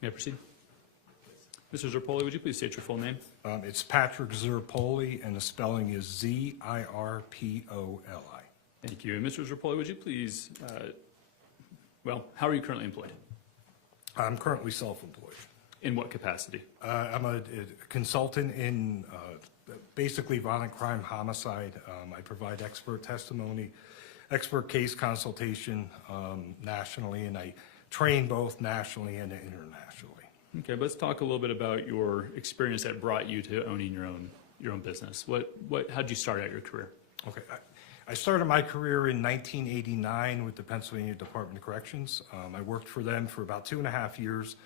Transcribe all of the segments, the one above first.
May I proceed? Mr. Zirpoli, would you please state your full name? It's Patrick Zirpoli, and the spelling is Z-I-R-P-O-L-I. Thank you. And Mr. Zirpoli, would you please, how are you currently employed? I'm currently self-employed. In what capacity? I'm a consultant in basically violent crime homicide. I provide expert testimony, expert case consultation nationally, and I train both nationally and internationally. Okay, let's talk a little bit about your experience that brought you to owning your own business. How'd you start out your career? Okay, I started my career in 1989 with the Pennsylvania Department of Corrections. I worked for them for about 2.5 years.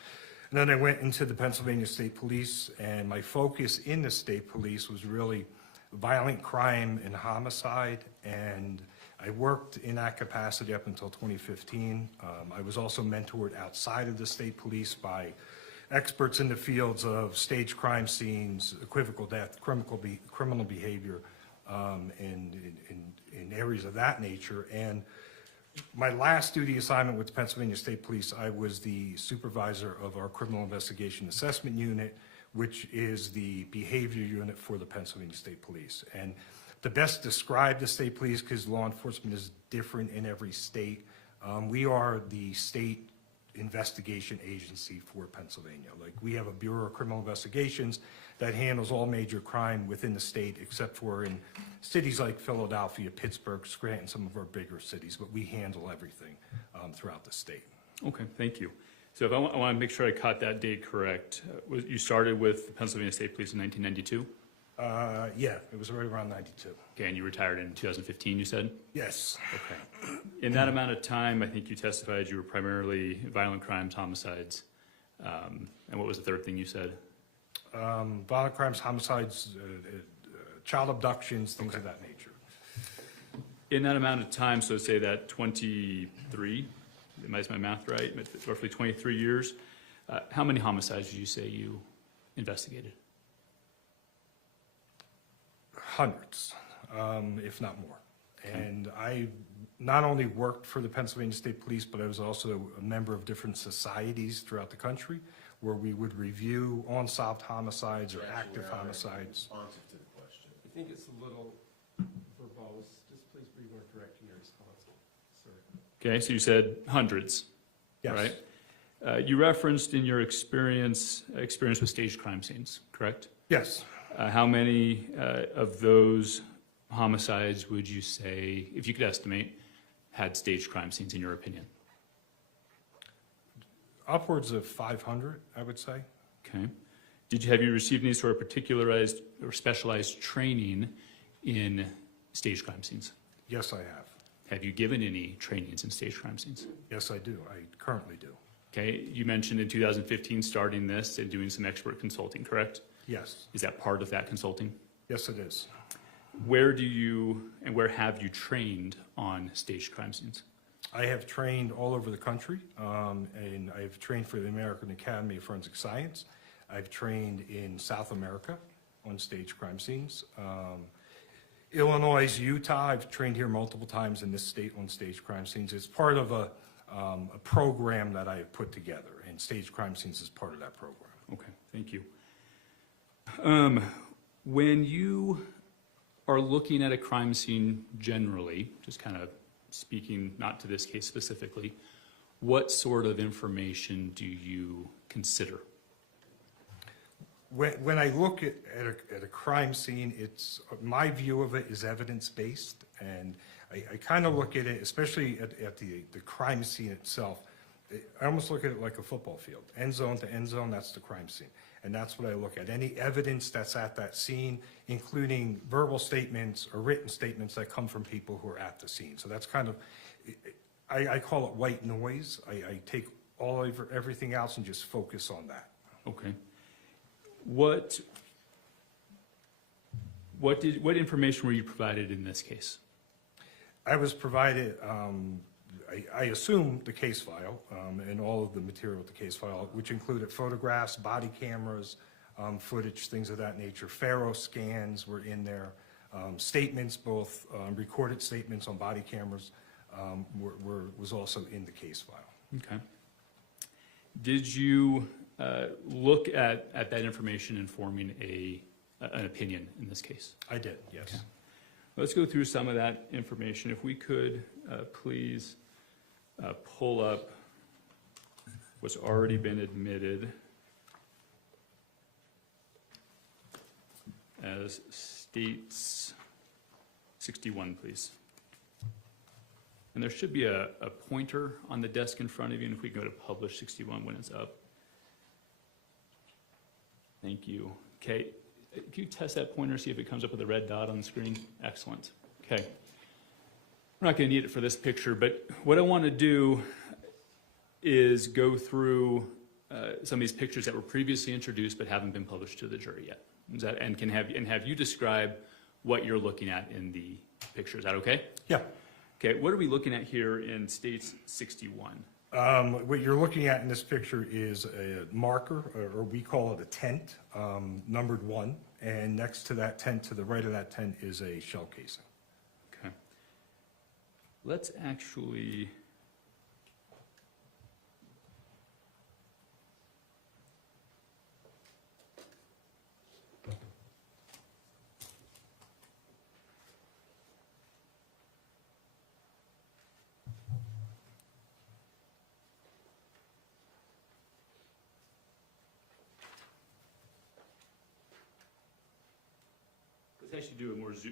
And then I went into the Pennsylvania State Police, and my focus in the State Police was really violent crime and homicide, and I worked in that capacity up until 2015. I was also mentored outside of the State Police by experts in the fields of staged crime scenes, equivocal death, criminal behavior, and in areas of that nature. And my last duty assignment with the Pennsylvania State Police, I was the supervisor of our Criminal Investigation Assessment Unit, which is the behavior unit for the Pennsylvania State Police. And to best describe the State Police, because law enforcement is different in every state, we are the state investigation agency for Pennsylvania. Like, we have a Bureau of Criminal Investigations that handles all major crime within the state, except for in cities like Philadelphia, Pittsburgh, Scranton, some of our bigger cities, but we handle everything throughout the state. Okay, Thank you. So if I want to make sure I caught that date correct, you started with the Pennsylvania State Police in 1992? Yeah, it was right around 92. Okay, and you retired in 2015, you said? Yes. Okay. In that amount of time, I think you testified you were primarily violent crimes, homicides, and what was the third thing you said? Violent crimes, homicides, child abductions, things of that nature. In that amount of time, so say that 23, is my math right, roughly 23 years, how many homicides did you say you investigated? Hundreds, if not more. And I not only worked for the Pennsylvania State Police, but I was also a member of different societies throughout the country where we would review unsolved homicides or active homicides. Responsive to the question. I think it's a little verbose. Just please be more direct in your response, sir. Okay, so you said hundreds, Yes. right? You referenced in your experience with staged crime scenes, correct? Yes. How many of those homicides would you say, if you could estimate, had staged crime scenes in your opinion? Upwards of 500, I would say. Okay. Have you received any sort of particularized or specialized training in staged crime scenes? Yes, I have. Have you given any trainings in staged crime scenes? Yes, I do. I currently do. Okay. You mentioned in 2015 starting this and doing some expert consulting, correct? Yes. Is that part of that consulting? Yes, it is. Where have you trained on staged crime scenes? I have trained all over the country, and I've trained for the American Academy of Forensic Science. I've trained in South America on staged crime scenes. Illinois, Utah, I've trained here multiple times in this state on staged crime scenes. It's part of a program that I have put together, and staged crime scenes is part of that program. Okay, thank you. When you are looking at a crime scene generally, just kind of speaking not to this case specifically, what sort of information do you consider? When I look at a crime scene, my view of it is evidence-based, and I kind of look at it, especially at the crime scene itself, I almost look at it like a football field. End zone to end zone, that's the crime scene. And that's what I look at. Any evidence that's at that scene, including verbal statements or written statements that come from people who are at the scene. So that's kind of, I call it white noise. I take everything else and just focus on that. Okay. What information were you provided in this case? I was provided, I assume the case file and all of the material with the case file, which included photographs, body cameras, footage, things of that nature. Faro scans were in there. Statements, both recorded statements on body cameras, was also in the case file. Okay. Did you look at that information in forming an opinion in this case? I did, yes. Okay. Let's go through some of that information. If we could please pull up what's already been admitted as States 61, please. And there should be a pointer on the desk in front of you, and if we go to publish 61 when it's up. Thank you. Okay, can you test that pointer, see if it comes up with a red dot on the screen? Excellent. Okay. We're not going to need it for this picture, but what I want to do is go through some of these pictures that were previously introduced but haven't been published to the jury yet. And have you describe what you're looking at in the picture. Is that okay? Yeah. Okay, what are we looking at here in States 61? What you're looking at in this picture is a marker, or we call it a tent, numbered 1, and next to that tent, to the right of that tent, is a shell casing. Okay. Let's actually... Let's actually do a more Let's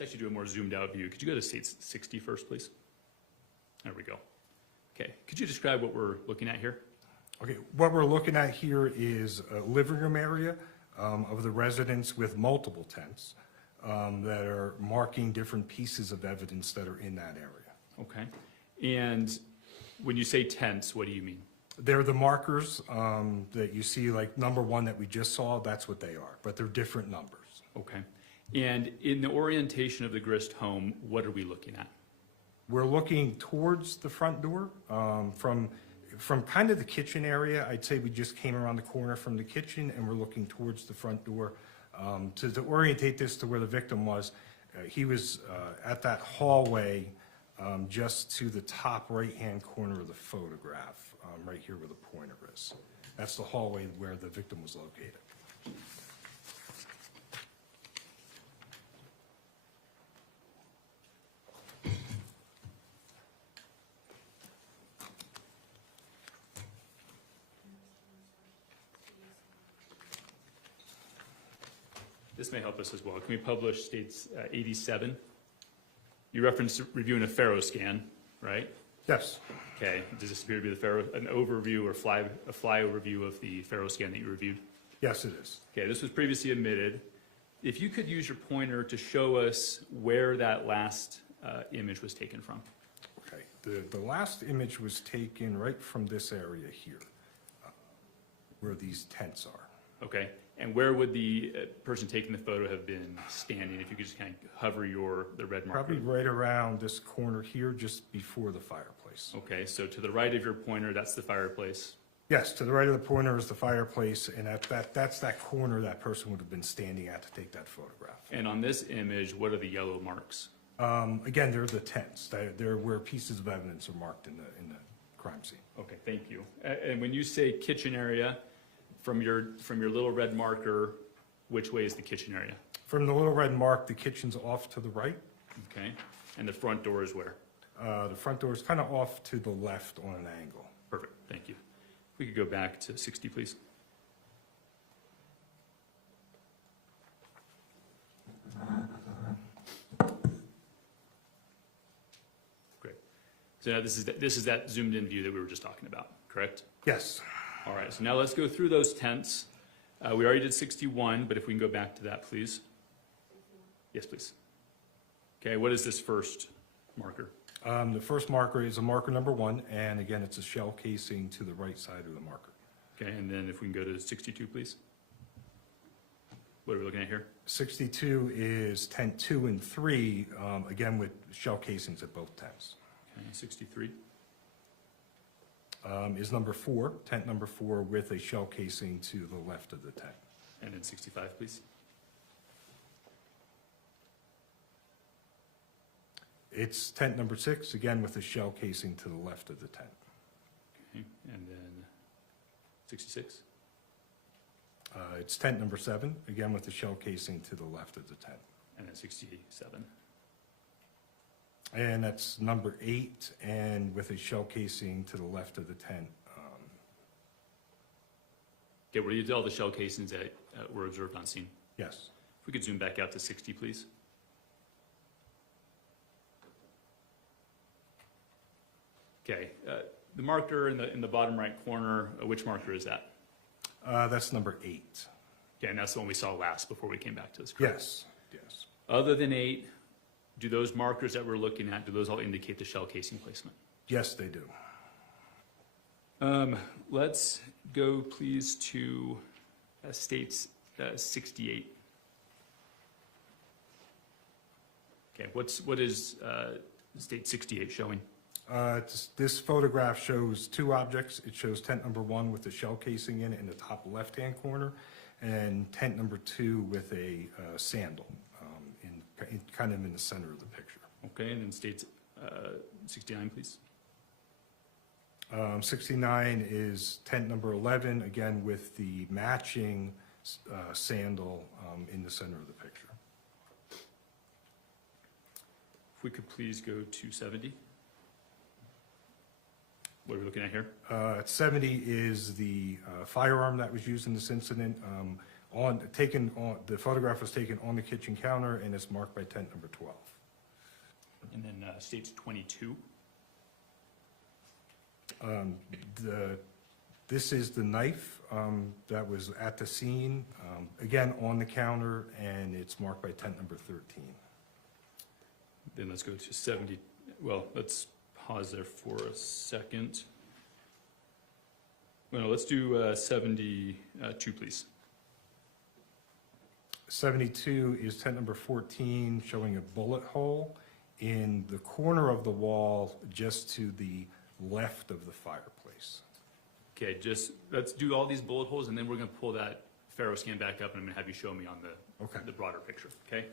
actually do a more zoomed out view. Could you go to States 60 first, please? There we go. Okay, could you describe what we're looking at here? Okay, what we're looking at here is a living room area of the residence with multiple tents that are marking different pieces of evidence that are in that area. Okay, and when you say tents, what do you mean? They're the markers that you see, like number 1 that we just saw, that's what they are, but they're different numbers. Okay, and in the orientation of the Grist home, what are we looking at? We're looking towards the front door from kind of the kitchen area. I'd say we just came around the corner from the kitchen and we're looking towards the front door. To orientate this to where the victim was, he was at that hallway just to the top right-hand corner of the photograph, right here where the pointer is. That's the hallway where the victim was located. This may help us as well. Can we publish States 87? You referenced reviewing a Faro scan, right? Yes. Okay, does this appear to be the Faro, an overview or a flyover view of the Faro scan that you reviewed? Yes, it is. Okay, this was previously admitted. If you could use your pointer to show us where that last image was taken from. Okay, the last image was taken right from this area here, where these tents are. Okay, and where would the person taking the photo have been standing? If you could just kind of hover the red marker. Probably right around this corner here, just before the fireplace. Okay, so to the right of your pointer, that's the fireplace. Yes, to the right of the pointer is the fireplace, and that's that corner that person would have been standing at to take that photograph. And on this image, what are the yellow marks? Again, they're the tents. They're where pieces of evidence are marked in the crime scene. Okay, thank you. And when you say kitchen area, from your little red marker, which way is the kitchen area? From the little red mark, the kitchen's off to the right. Okay, and the front door is where? The front door is kind of off to the left on an angle. Perfect, thank you. If we could go back to 60, please. Great. So now this is that zoomed in view that we were just talking about, correct? Yes. All right, so now let's go through those tents. We already did 61, but if we can go back to that, please. Yes, please. Okay, what is this first marker? The first marker is a marker number 1, and again, it's a shell casing to the right side of the marker. Okay, and then if we can go to 62, please. What are we looking at here? 62 is tent 2 and 3, again with shell casings at both tents. Okay, 63. Is number 4, tent number 4 with a shell casing to the left of the tent. And then 65, please. It's tent number 6, again with a shell casing to the left of the tent. Okay, and then 66? It's tent number 7, again with the shell casing to the left of the tent. And then 67. And that's number 8, and with a shell casing to the left of the tent. Okay, were you all the shell casings that were observed on scene? Yes. If we could zoom back out to 60, please. Okay, the marker in the bottom right corner, which marker is that? That's number 8. Okay, and that's the one we saw last before we came back to this, correct? Yes, yes. Other than 8, do those markers that we're looking at, do those all indicate the shell casing placement? Yes, they do. Let's go please to states 68. Okay, what is state 68 showing? This photograph shows 2 objects. It shows tent number 1 with the shell casing in it in the top left-hand corner, and tent number 2 with a sandal kind of in the center of the picture. Okay, and then states 69, please. 69 is tent number 11, again with the matching sandal in the center of the picture. If we could please go to 70. What are we looking at here? 70 is the firearm that was used in this incident. The photograph was taken on the kitchen counter and it's marked by tent number 12. And then states 22. This is the knife that was at the scene, again on the counter, and it's marked by tent number 13. Then let's go to 70. Well, let's pause there for a second. Well, no, let's do 72, please. 72 is tent number 14, showing a bullet hole in the corner of the wall just to the left of the fireplace. Okay, just let's do all these bullet holes, and then we're going to pull that Faro scan back up, and I'm going to have you show me on the broader picture. Okay.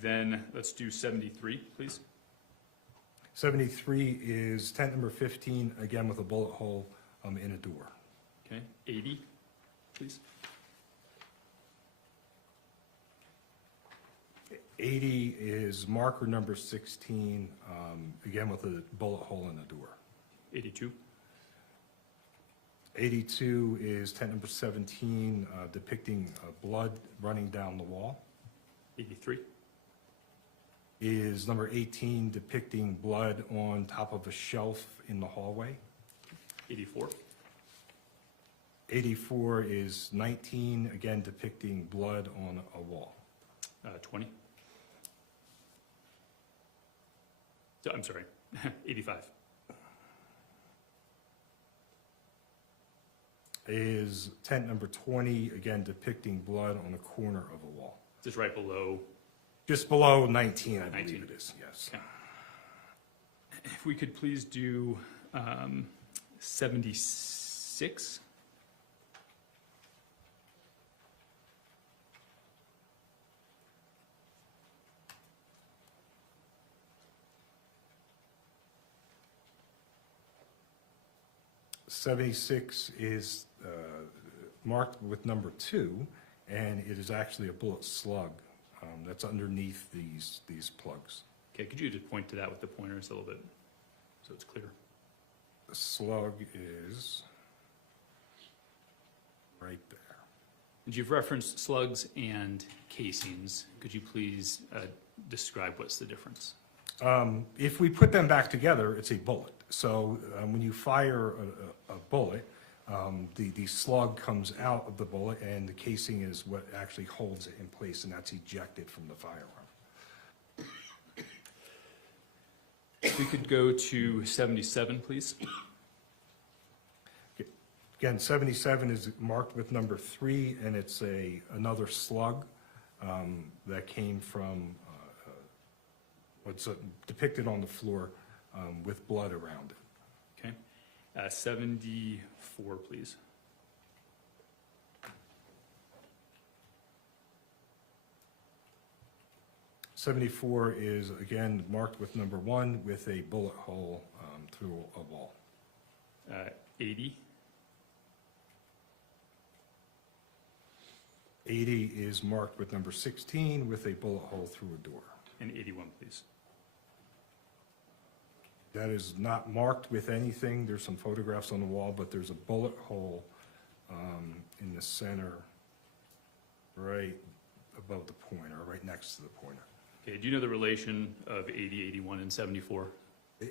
Then let's do 73, please. 73 is tent number 15, again with a bullet hole in a door. Okay. 80, please. 80 is marker number 16, again with a bullet hole in the door. 82. 82 is tent number 17, depicting blood running down the wall. 83. Is number 18, depicting blood on top of a shelf in the hallway. 84. 84 is 19, again depicting blood on a wall. 20. I'm sorry, 85. Is tent number 20, again depicting blood on the corner of a wall. Just right below. Just below 19, I 19. believe it is, yes. Okay. If we could please do 76. '76 is marked with number 2, and it is actually a bullet slug that's underneath these plugs. Okay, could you just point to that with the pointers a little bit so it's clear? The slug is right there. And you've referenced slugs and casings. Could you please describe what's the difference? If we put them back together, it's a bullet. So when you fire a bullet, the slug comes out of the bullet, and the casing is what actually holds it in place, and that's ejected from the firearm. If we could go to 77, please. Again, 77 is marked with number 3, and it's another slug that came from what's depicted on the floor with blood around it. Okay. 74, please. '74 is again marked with number 1 with a bullet hole through a wall. 80. 80 is marked with number 16 with a bullet hole through a door. And 81, please. That is not marked with anything. There's some photographs on the wall, but there's a bullet hole in the center, right above the pointer, right next to the pointer. Okay, do you know the relation of 80, 81, and 74?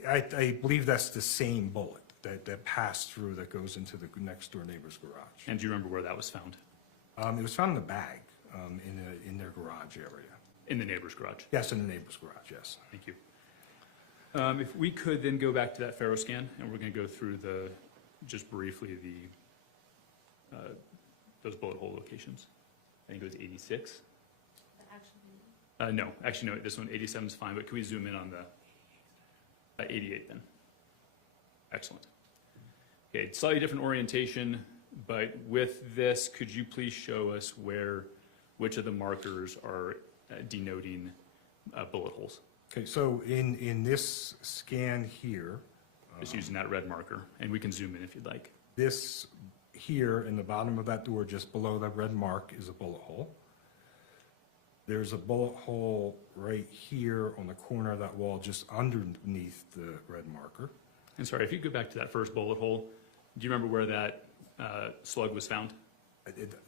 I believe that's the same bullet that passed through that goes into the next door neighbor's garage. And do you remember where that was found? It was found in a bag in their garage area. In the neighbor's garage? Yes, in the neighbor's garage, yes. Thank you. If we could then go back to that Faro scan, and we're going to go through just briefly those bullet hole locations. I think it was 86. No, actually, no, this one, 87 is fine, but can we zoom in on the 88 then? Excellent. Okay, slightly different orientation, but with this, could you please show us which of the markers are denoting bullet holes? Okay, so in this scan here, Just using that red marker, and we can zoom in if you'd like. this here in the bottom of that door, just below that red mark, is a bullet hole. There's a bullet hole right here on the corner of that wall, just underneath the red marker. And sorry, if you go back to that first bullet hole, do you remember where that slug was found?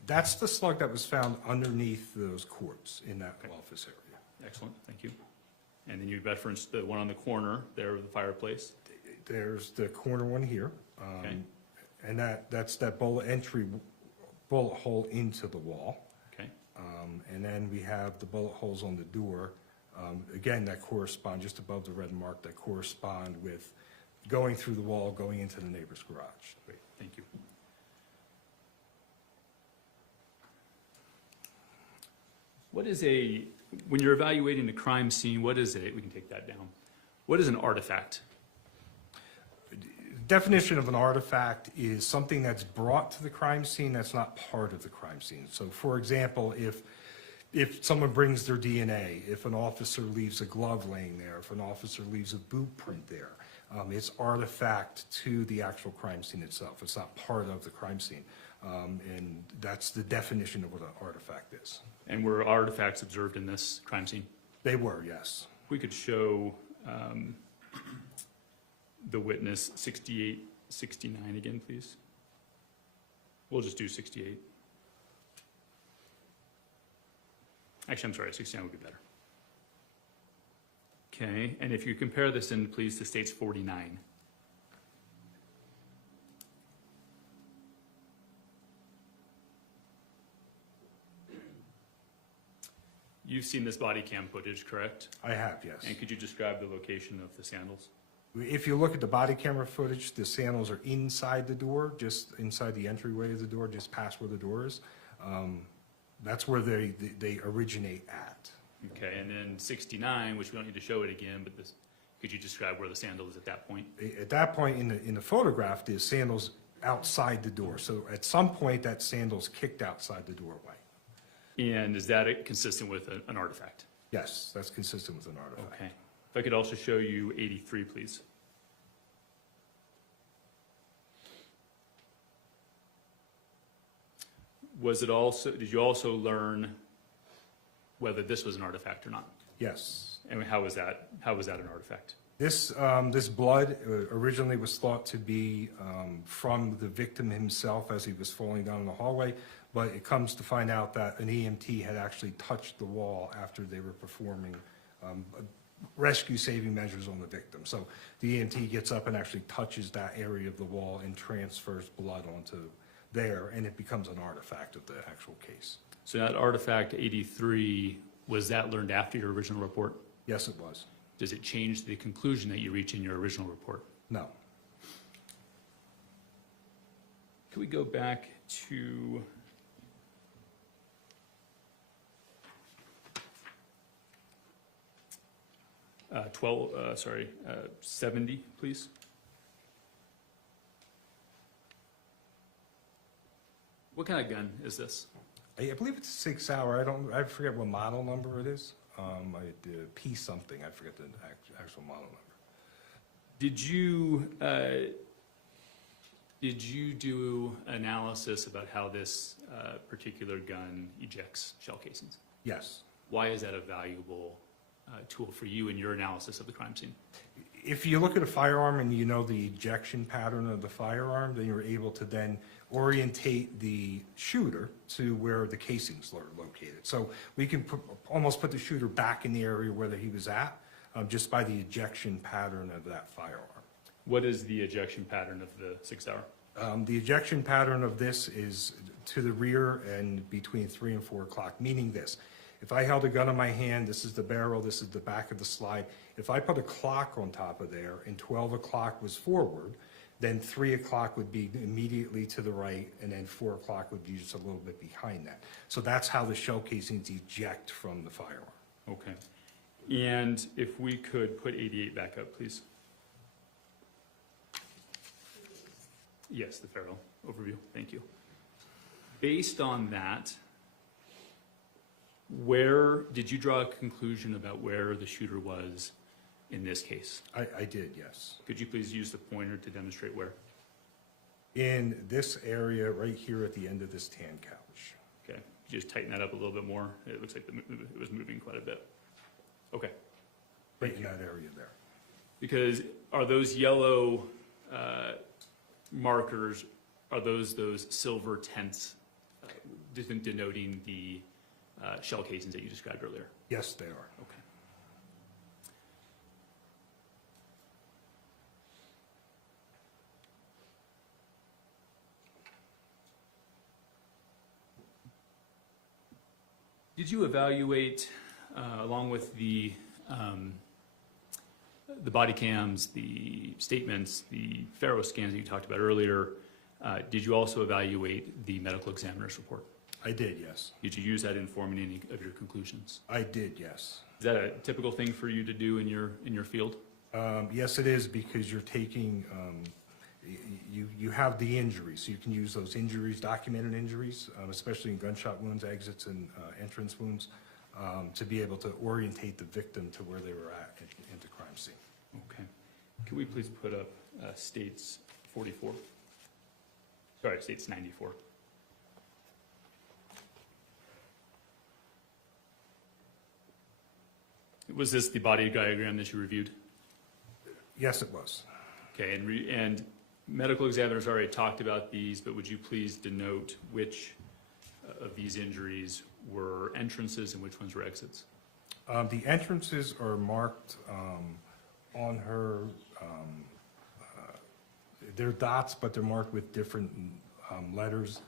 That's the slug that was found underneath those quartz in that office area. Excellent, thank you. And then you referenced the one on the corner there of the fireplace. There's the corner one here. Okay. And that's that bullet hole into the wall. Okay, And then we have the bullet holes on the door, again, that correspond, just above the red mark, that correspond with going through the wall, going into the neighbor's garage. great, thank you. When you're evaluating the crime scene, we can take that down. What is an artifact? Definition of an artifact is something that's brought to the crime scene that's not part of the crime scene. So for example, if someone brings their DNA, if an officer leaves a glove laying there, if an officer leaves a boot print there, it's artifact to the actual crime scene itself. It's not part of the crime scene. And that's the definition of what an artifact is. And were artifacts observed in this crime scene? They were, yes. We could show the witness 68, 69 again, please. We'll just do 68. Actually, I'm sorry, 69 would be better. Okay, and if you compare this in, please, to states 49. You've seen this body cam footage, correct? I have, yes. And could you describe the location of the sandals? If you look at the body camera footage, the sandals are inside the door, just inside the entryway of the door, just past where the door is. That's where they originate at. Okay, and then 69, which we don't need to show it again, but could you describe where the sandal is at that point? At that point in the photograph, the sandals outside the door. So at some point, that sandal's kicked outside the doorway. And is that consistent with an artifact? Yes, that's consistent with an artifact. Okay. If I could also show you 83, please. Did you also learn whether this was an artifact or not? Yes. And how was that an artifact? This blood originally was thought to be from the victim himself as he was falling down the hallway, but it comes to find out that an EMT had actually touched the wall after they were performing rescue saving measures on the victim. So the EMT gets up and actually touches that area of the wall and transfers blood onto there, and it becomes an artifact of the actual case. So that artifact 83, was that learned after your original report? Yes, it was. Does it change the conclusion that you reach in your original report? No. Can we go back to uh, 70, please? What kind of gun is this? I believe it's a 6 hour. I forget what model number it is. P something. I forget the actual model number. Did you Did you do analysis about how this particular gun ejects shell casings? Yes. Why is that a valuable tool for you in your analysis of the crime scene? If you look at a firearm and you know the ejection pattern of the firearm, then you're able to then orientate the shooter to where the casings are located. So we can almost put the shooter back in the area where he was at, just by the ejection pattern of that firearm. What is the ejection pattern of the 6-hour? The ejection pattern of this is to the rear and between 3 and 4 o'clock, meaning this. If I held a gun in my hand, this is the barrel, this is the back of the slide. If I put a clock on top of there and 12 o'clock was forward, then 3 o'clock would be immediately to the right, and then 4 o'clock would be just a little bit behind that. So that's how the shell casings eject from the firearm. Okay. And if we could put 88 back up, please. Yes, the Farrell overview, thank you. Based on that, where did you draw a conclusion about where the shooter was in this case? I did, yes. Could you please use the pointer to demonstrate where? In this area right here at the end of this tan couch. Okay, just tighten that up a little bit more. It looks like it was moving quite a bit. Okay. Right in that area there. Because are those yellow markers, are those silver tents denoting the shell casings that you described earlier? Yes, they are. Okay. Did you evaluate, along with the body cams, the statements, the Faro scans that you talked about earlier, did you also evaluate the medical examiner's report? I did, yes. Did you use that in forming any of your conclusions? I did, yes. Is that a typical thing for you to do in your field? Yes, it is, because you're taking, you have the injuries, so you can use those injuries, documented injuries, especially in gunshot wounds, exits, and entrance wounds, to be able to orientate the victim to where they were at in the crime scene. Okay. Could we please put up states 44? Sorry, states 94. Was this the body diagram that you reviewed? Yes, it was. Okay, and medical examiners already talked about these, but would you please denote which of these injuries were entrances and which ones were exits? The entrances are marked on her, they're dots, but they're marked with different letters.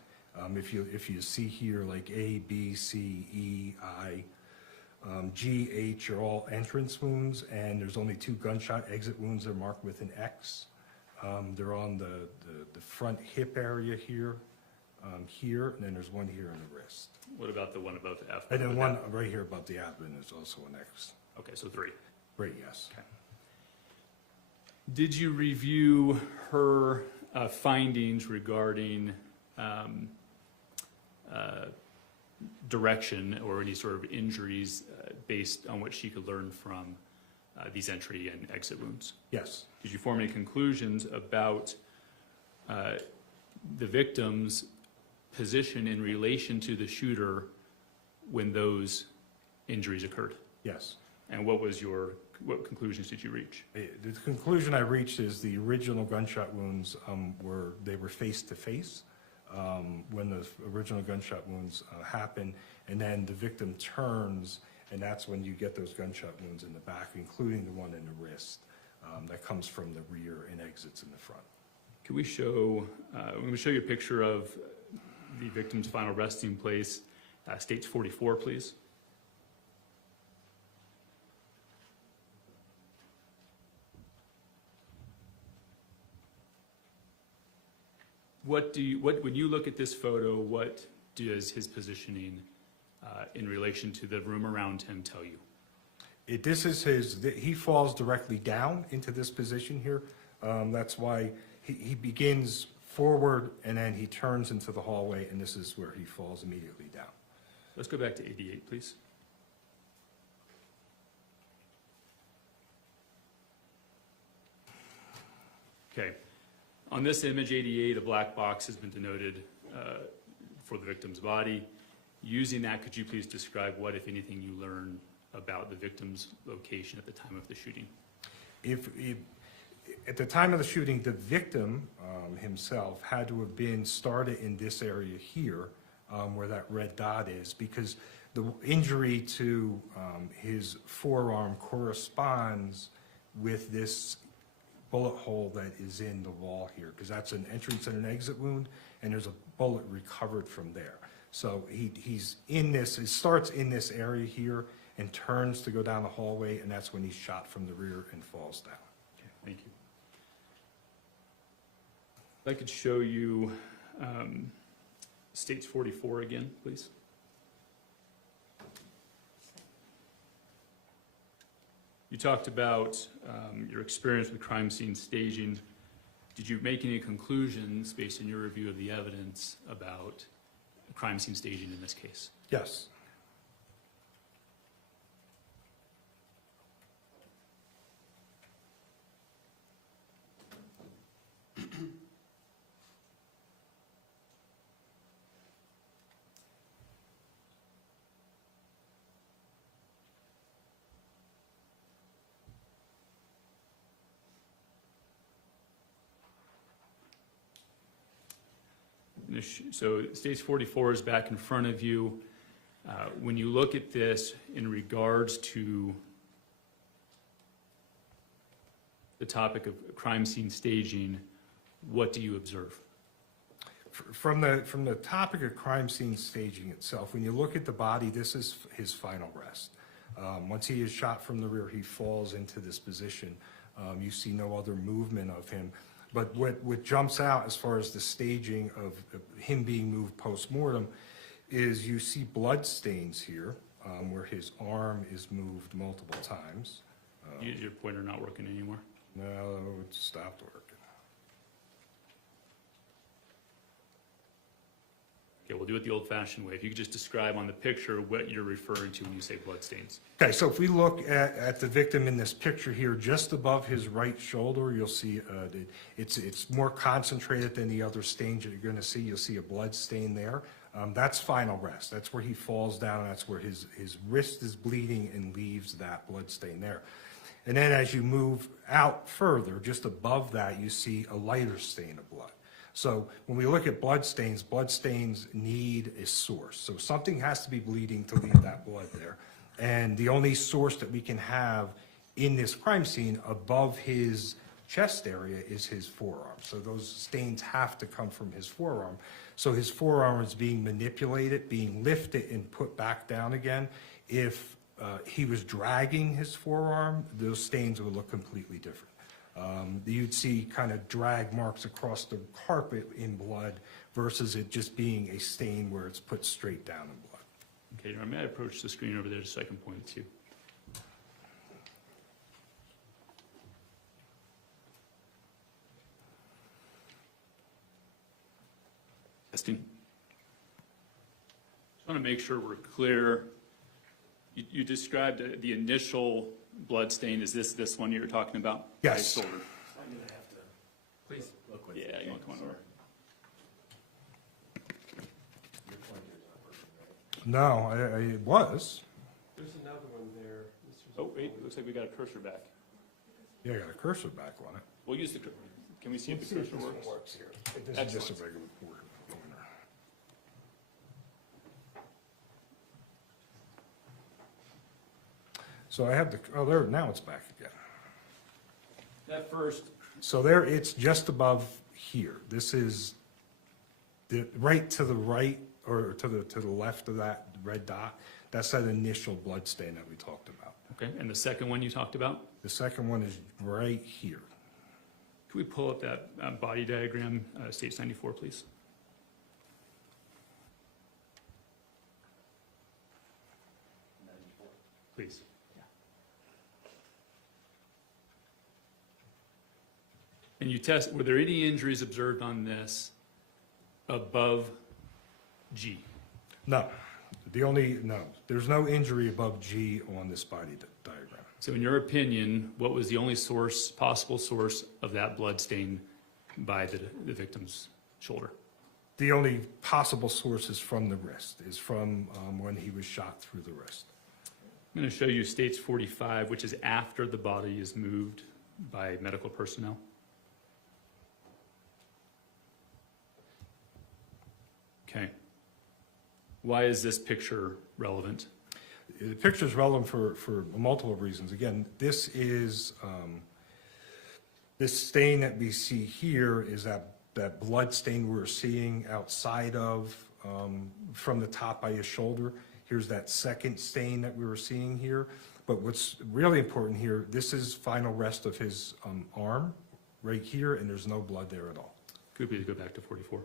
If you see here, like A, B, C, E, I, G, H are all entrance wounds, and there's only 2 gunshot exit wounds that are marked with an X. They're on the front hip area here, and then there's one here in the wrist. What about the one above F? And then one right here above the abdomen is also an X. Okay, so 3. Right, yes. Okay. Did you review her findings regarding direction or any sort of injuries based on what she could learn from these entry and exit wounds? Yes. Did you form any conclusions about the victim's position in relation to the shooter when those injuries occurred? Yes. And what what conclusions did you reach? The conclusion I reached is the original gunshot wounds were face to face when the original gunshot wounds happen, and then the victim turns, and that's when you get those gunshot wounds in the back, including the one in the wrist that comes from the rear and exits in the front. Can we show, when we show you a picture of the victim's final resting place, states 44, please? When you look at this photo, what does his positioning in relation to the room around him tell you? He falls directly down into this position here. That's why he begins forward and then he turns into the hallway, and this is where he falls immediately down. Let's go back to 88, please. Okay. On this image, 88, a black box has been denoted for the victim's body. Using that, could you please describe what, if anything, you learned about the victim's location at the time of the shooting? At the time of the shooting, the victim himself had to have been started in this area here, where that red dot is, because the injury to his forearm corresponds with this bullet hole that is in the wall here, because that's an entrance and an exit wound, and there's a bullet recovered from there. So he's in this, it starts in this area here and turns to go down the hallway, and that's when he's shot from the rear and falls down. Okay, thank you. If I could show you States 44 again, please. You talked about your experience with crime scene staging. Did you make any conclusions based on your review of the evidence about crime scene staging in this case? Yes. So States 44 is back in front of you. When you look at this in regards to the topic of crime scene staging, what do you observe? From the topic of crime scene staging itself, when you look at the body, this is his final rest. Once he is shot from the rear, he falls into this position. You see no other movement of him. But what jumps out as far as the staging of him being moved post-mortem is you see blood stains here, where his arm is moved multiple times. Is your pointer not working anymore? No, it stopped working. Okay, we'll do it the old-fashioned way. If you could just describe on the picture what you're referring to when you say blood stains. Okay, so if we look at the victim in this picture here, just above his right shoulder, you'll see it's more concentrated than the other stains that you're going to see. You'll see a blood stain there. That's final rest. That's where he falls down. That's where his wrist is bleeding and leaves that blood stain there. And then as you move out further, just above that, you see a lighter stain of blood. So when we look at blood stains need a source. So something has to be bleeding to leave that blood there. And the only source that we can have in this crime scene above his chest area is his forearm. So those stains have to come from his forearm. So his forearm is being manipulated, being lifted and put back down again. If he was dragging his forearm, those stains would look completely different. You'd see kind of drag marks across the carpet in blood versus it just being a stain where it's put straight down in blood. Okay, may I approach the screen over there just so I can point it to you? Testing. Just want to make sure we're clear. You described the initial blood stain. Is this one you're talking about? Yes. Right shoulder. I'm gonna have to, please look with. Yeah, you want to come on over? Your pointer's not working, right? No, it was. There's another one there, Mr. Oh, wait, Zirpoli. looks like we got a cursor back. Yeah, I got a cursor back on it. We'll use the, can we see if the cursor works? Works here. This is just a regular pointer. So I have there, now it's back again. That first, So there, it's just above here. This is right to the right, or to the left of that red dot. That's that initial blood stain that we talked about. okay, and the second one you talked about? The second one is right here. Can we pull up that body diagram, States 94, please? Please. And you test, were there any injuries observed on this above G? No, there's no injury above G on this body diagram. So in your opinion, what was the only source, possible source of that blood stain by the victim's shoulder? The only possible source is from the wrist, is from when he was shot through the wrist. I'm going to show you stage 45, which is after the body is moved by medical personnel. Okay. Why is this picture relevant? The picture is relevant for multiple reasons. Again, this is, this stain that we see here is that blood stain we're seeing outside of, from the top by his shoulder. Here's that second stain that we were seeing here. But what's really important here, this is final rest of his arm right here, and there's no blood there at all. Could we go back to 44?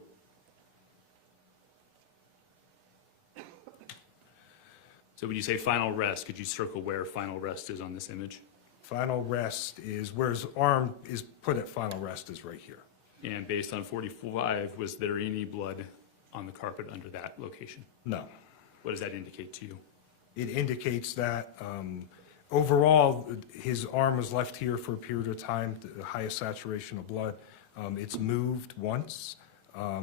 So when you say final rest, could you circle where final rest is on this image? Final rest is, where his arm is put at final rest is right here. And based on 45, was there any blood on the carpet under that location? No. What does that indicate to you? It indicates that overall, his arm was left here for a period of time, the highest saturation of blood. It's moved once,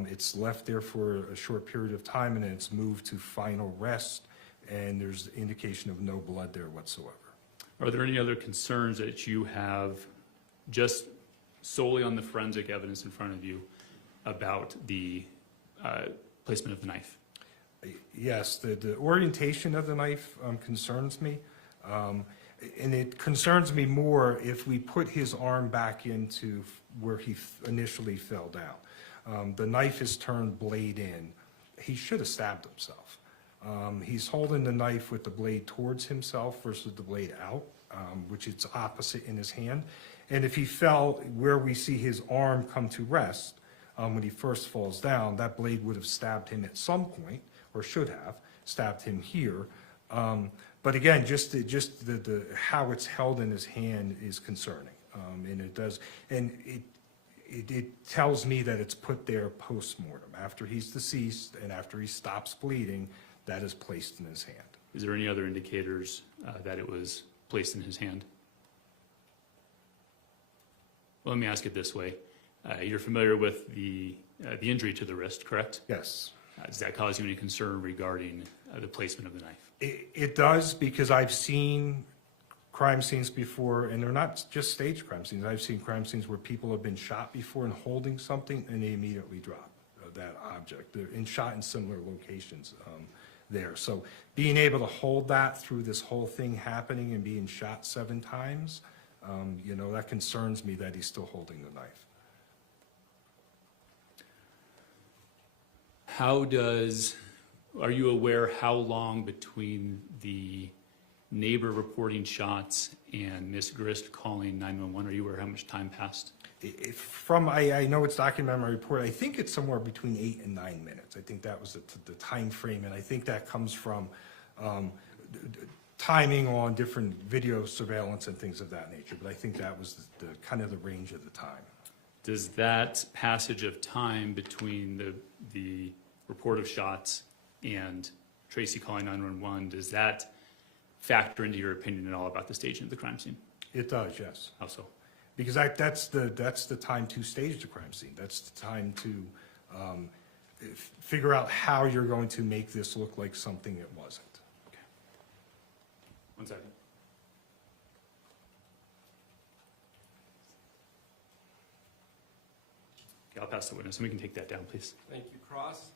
it's left there for a short period of time, and then it's moved to final rest, and there's indication of no blood there whatsoever. Are there any other concerns that you have just solely on the forensic evidence in front of you about the placement of the knife? Yes, the orientation of the knife concerns me. And it concerns me more if we put his arm back into where he initially fell down. The knife is turned blade in. He should have stabbed himself. He's holding the knife with the blade towards himself versus the blade out, which is opposite in his hand. And if he fell where we see his arm come to rest, when he first falls down, that blade would have stabbed him at some point, or should have stabbed him here. But again, just the how it's held in his hand is concerning, and it does, and it tells me that it's put there post-mortem, after he's deceased and after he stops bleeding, that is placed in his hand. Is there any other indicators that it was placed in his hand? Well, let me ask it this way. You're familiar with the injury to the wrist, correct? Yes. Does that cause you any concern regarding the placement of the knife? It does, because I've seen crime scenes before, and they're not just staged crime scenes. I've seen crime scenes where people have been shot before and holding something, and they immediately drop that object. They're shot in similar locations there. So being able to hold that through this whole thing happening and being shot 7 times, you know, that concerns me that he's still holding the knife. Are you aware how long between the neighbor reporting shots and Miss Grist calling 911? Are you aware how much time passed? I know it's documented in my report. I think it's somewhere between 8 and 9 minutes. I think that was the time frame, and I think that comes from timing on different video surveillance and things of that nature. But I think that was the kind of the range of the time. Does that passage of time between the report of shots and Tracey calling 911, does that factor into your opinion at all about the staging of the crime scene? It does, yes. How so? Because that's the time to stage the crime scene. That's the time to figure out how you're going to make this look like something it wasn't. Okay. 1 second. Okay, I'll pass the witness, and we can take that down, please. Thank you. Cross.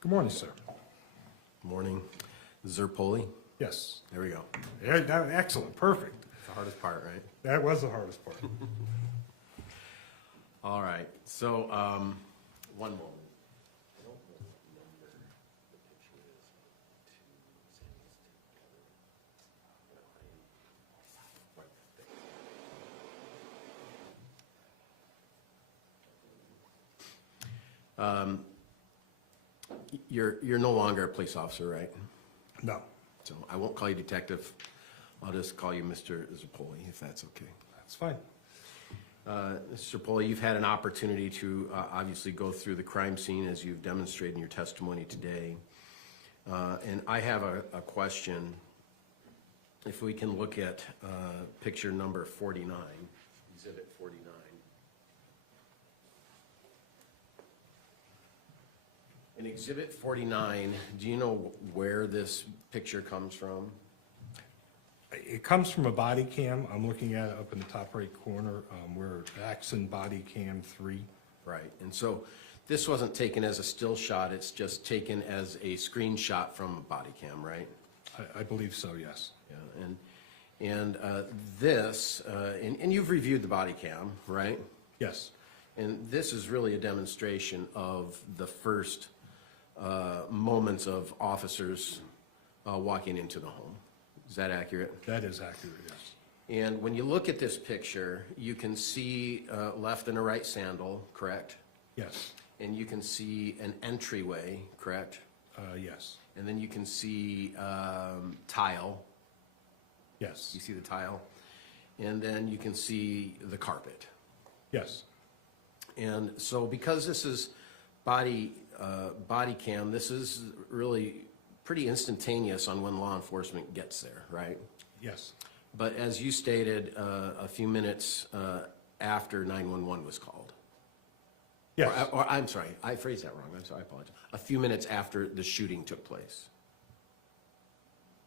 Good morning, sir. Morning. Zirpoli. Yes. There we go. Yeah, excellent, perfect. The hardest part, right? That was the hardest part. All right. So, one moment. I don't know what number the picture is. 2 sandals together. You're no longer a police officer, right? No, So I won't call you detective. I'll just call you Mr. Zirpoli, if that's okay. that's fine. Mr. Zirpoli, you've had an opportunity to obviously go through the crime scene as you've demonstrated in your testimony today. And I have a question. If we can look at picture number 49, exhibit 49. In exhibit 49, do you know where this picture comes from? It comes from a body cam. I'm looking at it up in the top right corner, where Axon body cam 3. Right, and so this wasn't taken as a still shot, it's just taken as a screenshot from a body cam, right? I believe so, yes. Yeah, and this, and you've reviewed the body cam, right? Yes, And this is really a demonstration of the first moments of officers walking into the home. Is that accurate? that is accurate, yes. And when you look at this picture, you can see left and a right sandal, correct? Yes, And you can see an entryway, correct? yes, And then you can see tile. yes, You see the tile? And then you can see the carpet. yes, And so because this is body cam, this is really pretty instantaneous on when law enforcement gets there, right? yes, But as you stated, a few minutes after 911 was called. yes, Or I'm sorry, I phrased that wrong. I'm sorry, I apologize. A few minutes after the shooting took place.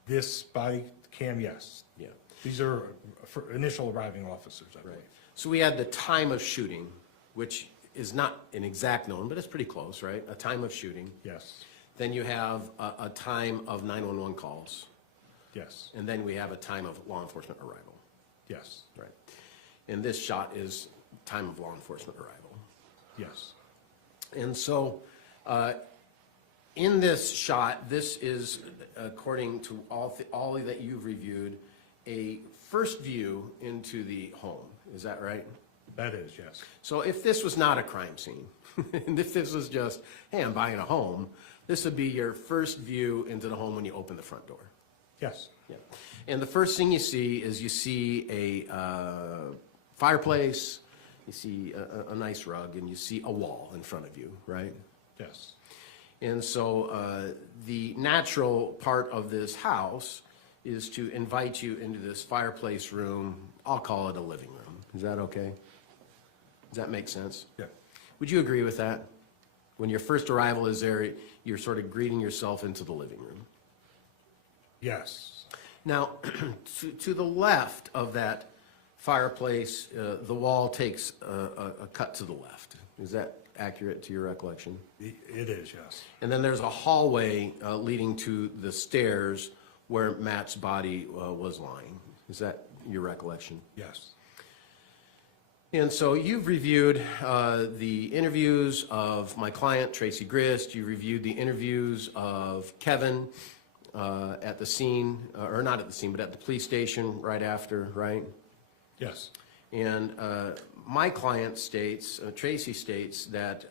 this body cam, yes. Yeah. These are for initial arriving officers, I believe. So we had the time of shooting, which is not an exact known, but it's pretty close, right? A time of shooting. Yes, Then you have a time of 911 calls. yes, And then we have a time of law enforcement arrival. yes, Right. And this shot is time of law enforcement arrival. yes, And so, in this shot, this is, according to all that you've reviewed, a first view into the home. Is that right? that is, yes, So if this was not a crime scene, and if this was just, hey, I'm buying a home, this would be your first view into the home when you open the front door. yes, Yeah. And the first thing you see is you see a fireplace, you see a nice rug, and you see a wall in front of you, right? yes, And so the natural part of this house is to invite you into this fireplace room. I'll call it a living room. Is that okay? Does that make sense? yeah, Would you agree with that? When your first arrival is there, you're sort of greeting yourself into the living room. yes, Now, to the left of that fireplace, the wall takes a cut to the left. Is that accurate to your recollection? it is, yes, And then there's a hallway leading to the stairs where Matt's body was lying. Is that your recollection? yes, And so you've reviewed the interviews of my client, Tracey Grist. You reviewed the interviews of Kevin at the scene, or not at the scene, but at the police station right after, right? yes, And my client states, Tracey states that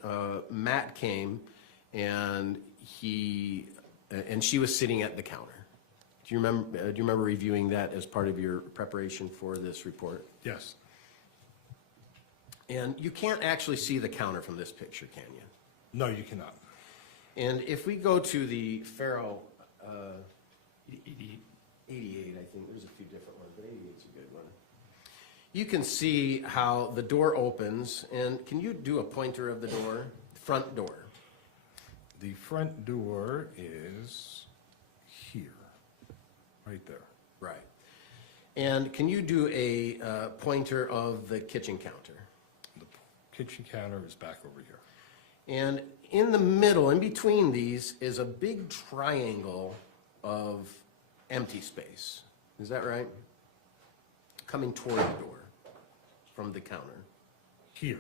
Matt came and she was sitting at the counter. Do you remember reviewing that as part of your preparation for this report? yes. And you can't actually see the counter from this picture, can you? No, you cannot. And if we go to the Faro 88. 88, I think, there's a few different ones, but 88 is a good one. You can see how the door opens, and can you do a pointer of the door? Front door. The front door is here, right there. Right. And can you do a pointer of the kitchen counter? The kitchen counter is back over here. And in the middle, in between these, is a big triangle of empty space. Is that right? Coming toward the door from the counter. Here.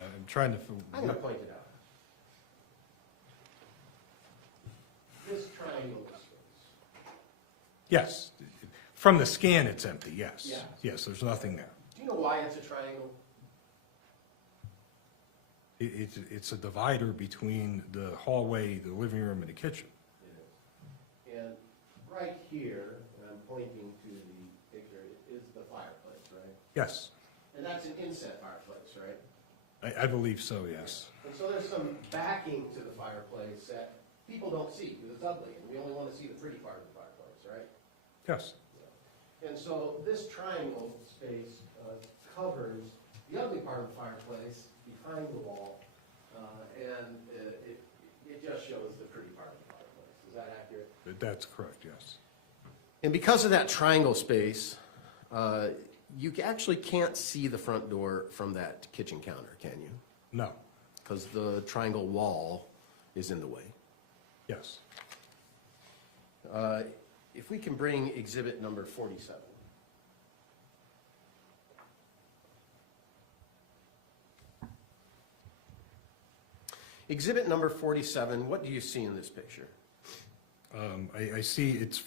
I'm trying to, I'm going to point it out. This triangle of space. yes, from the scan, it's empty, yes. Yeah. Yes, there's nothing there. Do you know why it's a triangle? It's a divider between the hallway, the living room, and the kitchen. It is. And right here, and I'm pointing to the picture, is the fireplace, right? Yes, And that's an inset fireplace, right? I believe so, yes. And so there's some backing to the fireplace that people don't see because it's ugly, and we only want to see the pretty part of the fireplace, right? Yes. And so this triangle space covers the ugly part of the fireplace behind the wall, and it just shows the pretty part of the fireplace. Is that accurate? That's correct, yes. And because of that triangle space, you actually can't see the front door from that kitchen counter, can you? No. Because the triangle wall is in the way. Yes. If we can bring exhibit number 47. Exhibit number 47, what do you see in this picture? I see it's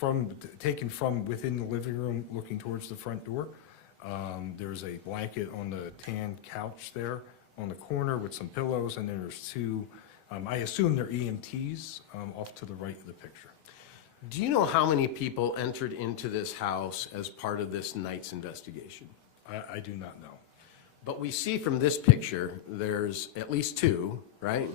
taken from within the living room, looking towards the front door. There's a blanket on the tan couch there on the corner with some pillows, and then there's two, I assume they're EMTs, off to the right of the picture. Do you know how many people entered into this house as part of this night's investigation? I do not know. But we see from this picture, there's at least two, right?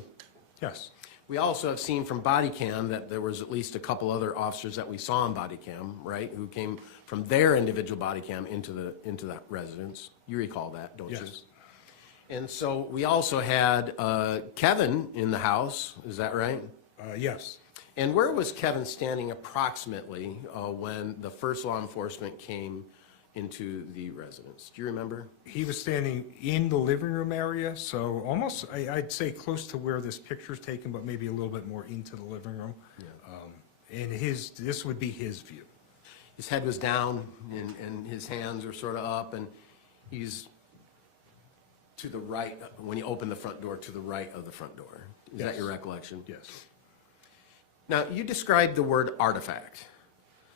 Yes. We also have seen from body cam that there was at least a couple other officers that we saw on body cam, right? Who came from their individual body cam into that residence. You recall that, don't you? Yes. And so we also had Kevin in the house, is that right? Yes. And where was Kevin standing approximately when the first law enforcement came into the residence? Do you remember? He was standing in the living room area, so almost, I'd say close to where this picture's taken, but maybe a little bit more into the living room. Yeah. And this would be his view. His head was down and his hands were sort of up, and he's to the right, when you open the front door, to the right of the front door. Is that Yes. your recollection? Yes. Now, you described the word artifact.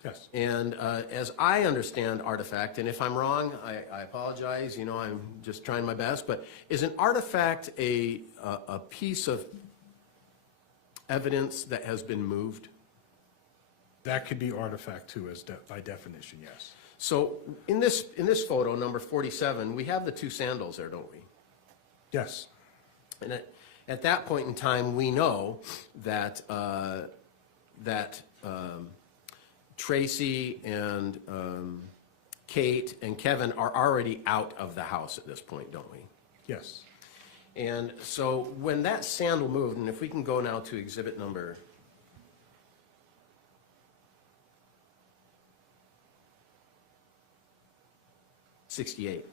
Yes. And as I understand artifact, and if I'm wrong, I apologize, you know, I'm just trying my best, but is an artifact a piece of evidence that has been moved? That could be artifact too, by definition, yes. So in this photo, number 47, we have the two sandals there, don't we? Yes. And at that point in time, we know that Tracey and Kate and Kevin are already out of the house at this point, don't we? Yes. And so when that sandal moved, and if we can go now to exhibit number 68.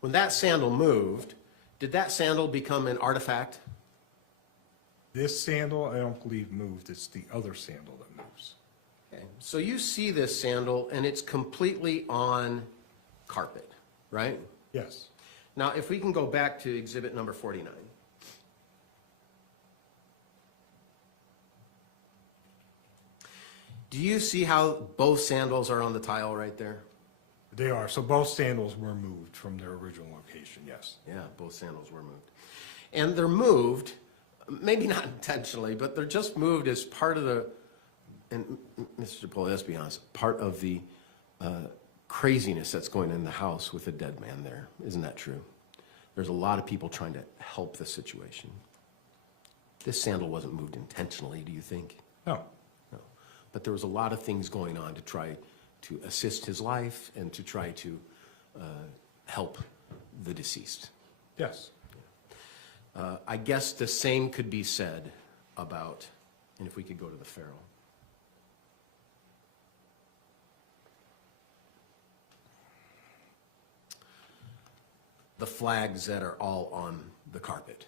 When that sandal moved, did that sandal become an artifact? This sandal, I don't believe moved. It's the other sandal that moves. Okay. So you see this sandal, and it's completely on carpet, right? Yes. Now, if we can go back to exhibit number 49. Do you see how both sandals are on the tile right there? They are. So both sandals were moved from their original location, yes. Yeah, both sandals were moved. And they're moved, maybe not intentionally, but they're just moved as part of the, and Mr. Zirpoli, let's be honest, part of the craziness that's going on in the house with a dead man there. Isn't that true? There's a lot of people trying to help the situation. This sandal wasn't moved intentionally, do you think? No. No. But there was a lot of things going on to try to assist his life and to try to help the deceased. Yes. I guess the same could be said about, and if we could go to the Pharaoh. The flags that are all on the carpet.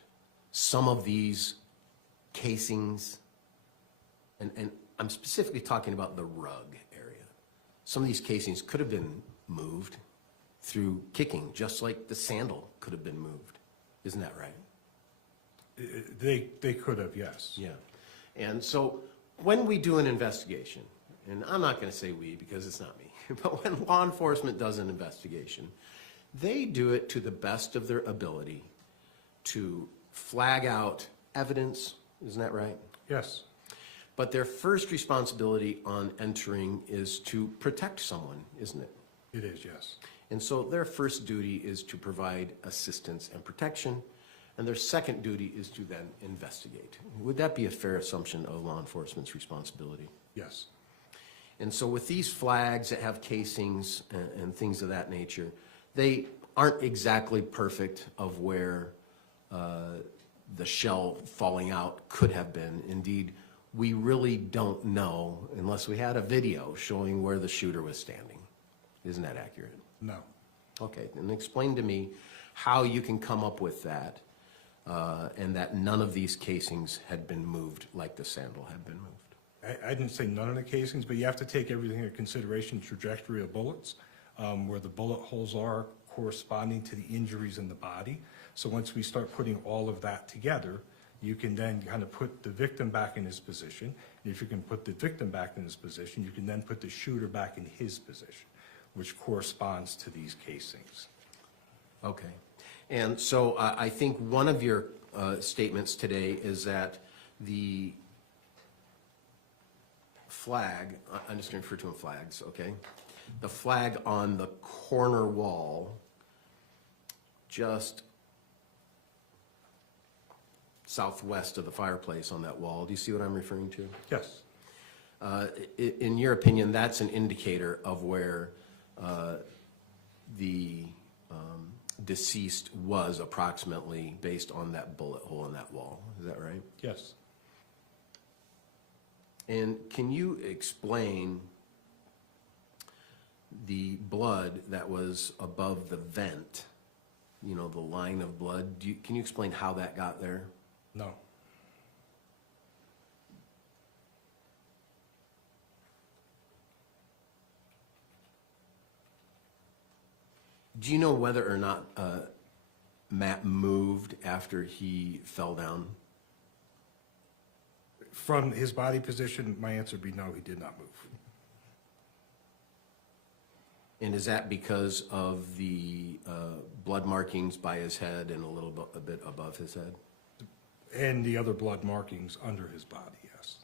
Some of these casings, and I'm specifically talking about the rug area. Some of these casings could have been moved through kicking, just like the sandal could have been moved. Isn't that right? They could have, yes. Yeah. And so when we do an investigation, and I'm not going to say we because it's not me, but when law enforcement does an investigation, they do it to the best of their ability to flag out evidence. Isn't that right? Yes. But their first responsibility on entering is to protect someone, isn't it? It is, yes. And so their first duty is to provide assistance and protection, and their second duty is to then investigate. Would that be a fair assumption of law enforcement's responsibility? Yes. And so with these flags that have casings and things of that nature, they aren't exactly perfect of where the shell falling out could have been. Indeed, we really don't know unless we had a video showing where the shooter was standing. Isn't that accurate? No. Okay, and explain to me how you can come up with that and that none of these casings had been moved like the sandal had been moved. I didn't say none of the casings, but you have to take everything into consideration, trajectory of bullets, where the bullet holes are corresponding to the injuries in the body. So once we start putting all of that together, you can then kind of put the victim back in his position. And if you can put the victim back in his position, you can then put the shooter back in his position, which corresponds to these casings. Okay. And so I think one of your statements today is that the flag, I'm just going to refer to them flags, okay? The flag on the corner wall, just southwest of the fireplace on that wall, do you see what I'm referring to? Yes. In your opinion, that's an indicator of where the deceased was approximately based on that bullet hole in that wall, is that right? Yes. And can you explain the blood that was above the vent, you know, the line of blood? Can you explain how that got there? No. Do you know whether or not Matt moved after he fell down? From his body position, my answer would be no, he did not move. And is that because of the blood markings by his head and a bit above his head? And the other blood markings under his body, yes.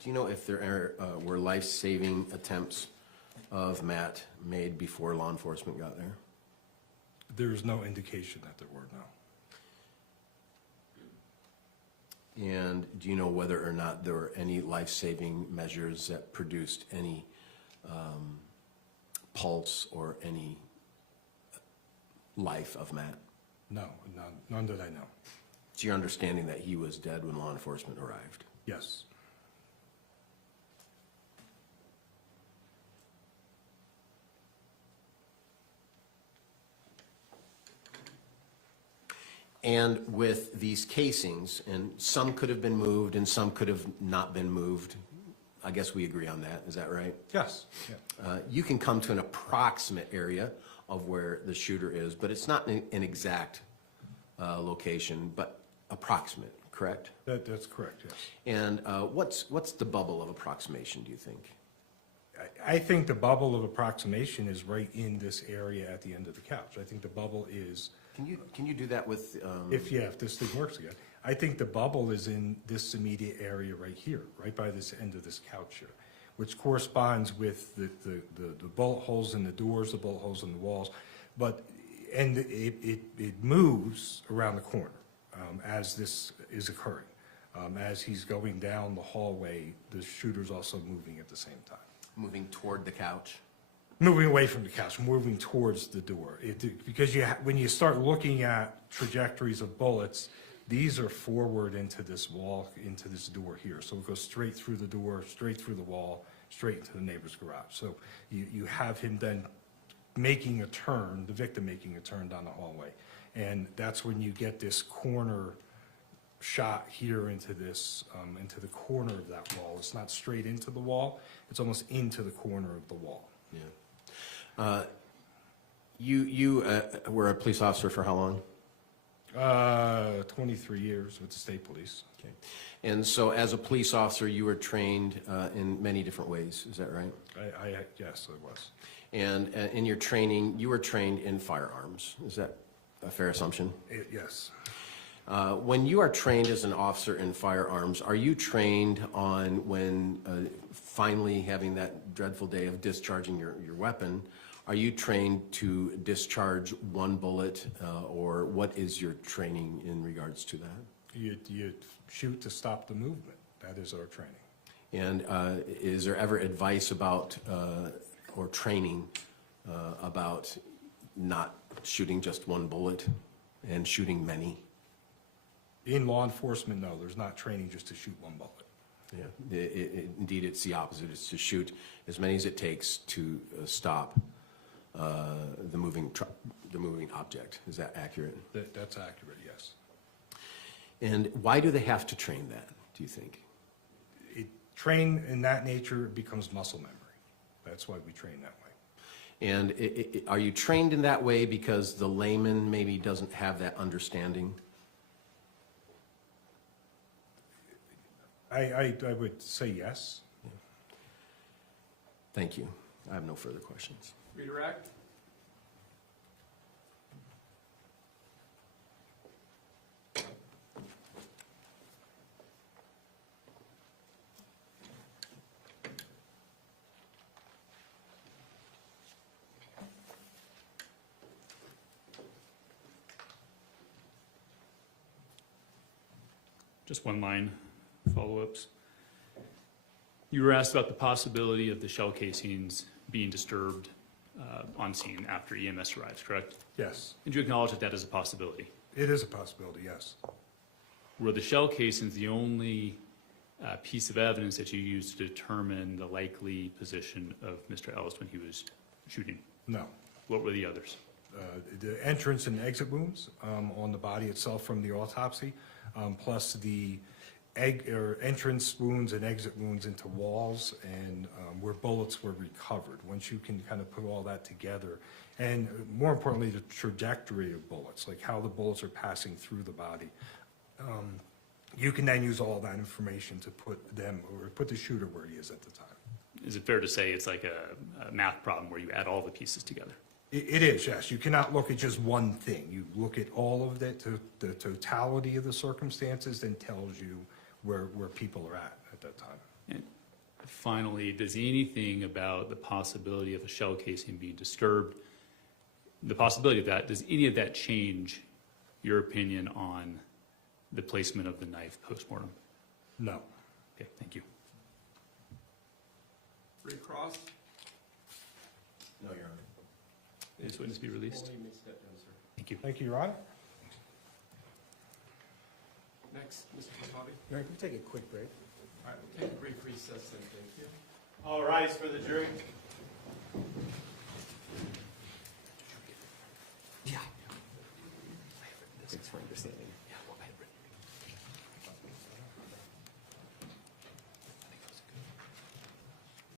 Do you know if there were life-saving attempts of Matt made before law enforcement got there? There's no indication that there were, no. And do you know whether or not there were any life-saving measures that produced any pulse or any life of Matt? No, none that I know. It's your understanding that he was dead when law enforcement arrived? Yes. And with these casings, and some could have been moved and some could have not been moved, I guess we agree on that, is that right? Yes. Yeah. You can come to an approximate area of where the shooter is, but it's not an exact location, but approximate, correct? That's correct, yes. And what's the bubble of approximation, do you think? I think the bubble of approximation is right in this area at the end of the couch. I think the bubble is, Can you do that with? if this thing works again, I think the bubble is in this immediate area right here, right by this end of this couch here, which corresponds with the bullet holes in the doors, the bullet holes in the walls, and it moves around the corner as this is occurring. As he's going down the hallway, the shooter's also moving at the same time. Moving toward the couch? Moving away from the couch, moving towards the door. Because when you start looking at trajectories of bullets, these are forward into this wall, into this door here. So it goes straight through the door, straight through the wall, straight into the neighbor's garage. So you have him then making a turn, the victim making a turn down the hallway. And that's when you get this corner shot here into this, into the corner of that wall. It's not straight into the wall, it's almost into the corner of the wall. Yeah. You were a police officer for how long? 23 years with the state police. Okay. And so as a police officer, you were trained in many different ways, is that right? Yes, I was. And in your training, you were trained in firearms, is that a fair assumption? Yes. When you are trained as an officer in firearms, are you trained on when finally having that dreadful day of discharging your weapon, are you trained to discharge one bullet, or what is your training in regards to that? You shoot to stop the movement. That is our training. And is there ever advice about, or training about not shooting just one bullet and shooting many? In law enforcement, no, there's not training just to shoot one bullet. Yeah, indeed, it's the opposite. It's to shoot as many as it takes to stop the moving object. Is that accurate? That's accurate, yes. And why do they have to train that, do you think? Train in that nature, it becomes muscle memory. That's why we train that way. And are you trained in that way because the layman maybe doesn't have that understanding? I would say yes. Thank you. I have no further questions. Redirect. Just one line follow-ups. You were asked about the possibility of the shell casings being disturbed on scene after EMS arrives, correct? Yes, And you acknowledge that that is a possibility. it is a possibility, yes. Were the shell casings the only piece of evidence that you used to determine the likely position of Mr. Ellis when he was shooting? No. What were the others? The entrance and exit wounds on the body itself from the autopsy, plus the entrance wounds and exit wounds into walls and where bullets were recovered. Once you can kind of put all that together, and more importantly, the trajectory of bullets, like how the bullets are passing through the body, you can then use all that information to put them, or put the shooter where he is at the time. Is it fair to say it's like a math problem where you add all the pieces together? It is, yes. You cannot look at just one thing. You look at all of it, the totality of the circumstances, then tells you where people are at that time. And finally, does anything about the possibility of a shell casing being disturbed, the possibility of that, does any of that change your opinion on the placement of the knife post-mortem? No. Okay, thank you. Recross. No, Your Honor. This witness be released. Only you may step down, sir. Thank you. Thank you, Your Honor. Next, Mr. Tracey. All right, can we take a quick break? All right, we'll take a brief recess then, thank you. All rise for the jury. Yeah. Thanks for understanding.